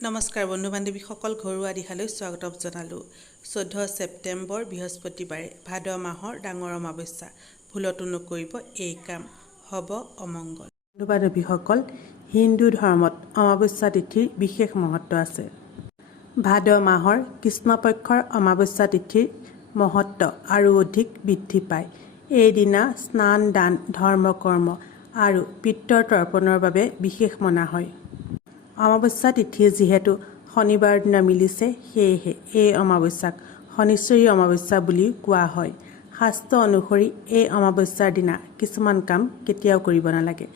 নমস্কাৰ বন্ধু বান্ধৱীসকল, ঘৰুৱা দিশালৈ স্বাগতম জনালোঁ। 14 ছেপ্টেম্বৰ বৃহস্পতিবাৰে ভাদ মাহৰ ডাঙৰ অমাৱস্যা। ভুলতো নকৰিব এই কাম, হ'ব অমংগল। বন্ধু বান্ধৱীসকল, হিন্দু ধৰ্মত অমাৱস্যা তিথিৰ বিশেষ মহত্ব আছে। ভাদ মাহৰ কৃষ্ণপক্ষৰ অমাৱস্যা তিথিৰ মহত্ব আৰু অধিক বৃদ্ধি পায়। এইদিনা স্নান, দান, ধৰ্ম কৰ্ম আৰু পিতৃৰ তৰ্পণৰ বাবে বিশেষ মনা হয়। অমাৱস্যা তিথি যিহেতু শনিবাৰৰ দিনা মিলিছে, সেয়েহে এই অমাৱস্যাক শনিশ্বৰী অমাৱস্যা বুলি কোৱা হয়। শাস্ত্ৰ অনুসৰি এই অমাৱস্যাৰ দিনা কিছুমান কাম কেতিয়াও কৰিব নালাগে।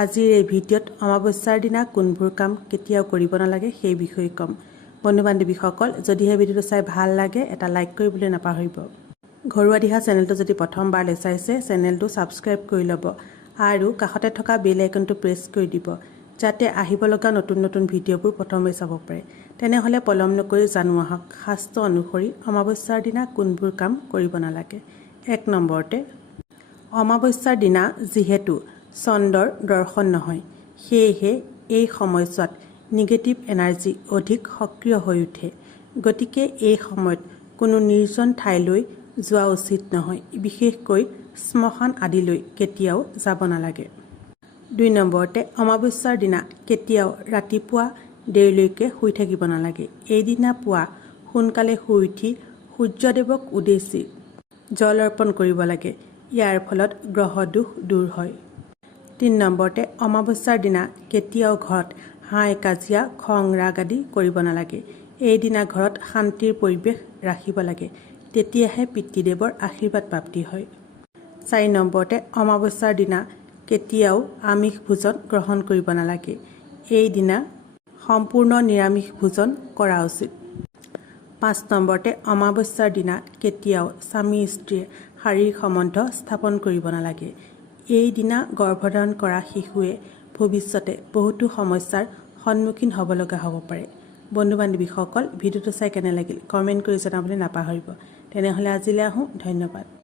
আজিৰ এই ভিডিঅ'ত অমাৱস্যাৰ দিনা কোনবোৰ কাম কেতিয়াও কৰিব নালাগে সেই বিষয়ে ক'ম। বন্ধু বান্ধৱীসকল, যদিহে ভিডিঅ'টো চাই ভাল লাগে এটা লাইক কৰিবলৈ নাপাহৰিব। ঘৰুৱা দিহা চেনেলটো যদি প্ৰথমবাৰলৈ চাইছে, চেনেলটো ছাবস্ক্ৰাইব কৰি ল'ব আৰু কাষতে থকা বেল আইকনটো প্ৰেছ কৰি দিব, যাতে আহিব লগা নতুন নতুন ভিডিঅ'বোৰ প্ৰথমে চাব পাৰে। তেনেহ'লে পলম নকৰি জানো আহক, শাস্ত্ৰ অনুসৰি অমাৱস্যাৰ দিনা কোনবোৰ কাম কৰিব নালাগে। 1 নম্বৰতে, অমাৱস্যাৰ দিনা যিহেতু চন্দ্ৰৰ দৰ্শন নহয়, সেয়েহে এই সময়ছোৱাত নিগেটিভ এনাৰ্জি অধিক সক্ৰিয় হৈ উঠে। গতিকে এই সময়ত কোনো নিৰ্জন ঠাইলৈ যোৱা উচিত নহয়, বিশেষকৈ শ্মশান আদিলৈ কেতিয়াও যাব নালাগে। 2 নম্বৰতে, অমাৱস্যাৰ দিনা কেতিয়াও ৰাতিপুৱা দেৰিলৈকে শুই থাকিব নালাগে। এইদিনা পুৱা সোনকালে শুই উঠি সূৰ্যদেৱক উদ্দেশ্যি জল অৰ্পণ কৰিব লাগে। ইয়াৰ ফলত গ্ৰহ দোষ দূৰ হয়। 3 নম্বৰতে, অমাৱস্যাৰ দিনা কেতিয়াও ঘৰত হাই কাজিয়া, খং ৰাগ আদি কৰিব নালাগে। এইদিনা ঘৰত শান্তিৰ পৰিৱেশ ৰাখিব লাগে, তেতিয়াহে পিতৃদেৱৰ আশীৰ্বাদ প্ৰাপ্তি হয়। 4 নম্বৰতে, অমাৱস্যাৰ দিনা কেতিয়াও আমিষ ভোজন গ্ৰহণ কৰিব নালাগে। এইদিনা সম্পূৰ্ণ নিৰামিষ ভোজন কৰা উচিত। 5 নম্বৰতে, অমাৱস্যাৰ দিনা কেতিয়াও স্বামী স্ত্ৰীয়ে শাৰীৰিক সম্বন্ধ স্থাপন কৰিব নালাগে। এইদিনা গৰ্ভধাৰণ কৰা শিশুৱে ভৱিষ্যতে বহুতো সমস্যাৰ সন্মুখীন হ'ব লগা হ'ব পাৰে। বন্ধু বান্ধৱীসকল, ভিডিঅ'টো চাই কেনে লাগিল কমেণ্ট কৰি জনাবলৈ নাপাহৰিব। তেনেহ'লে আজিলৈ আহোঁ, ধন্যবাদ।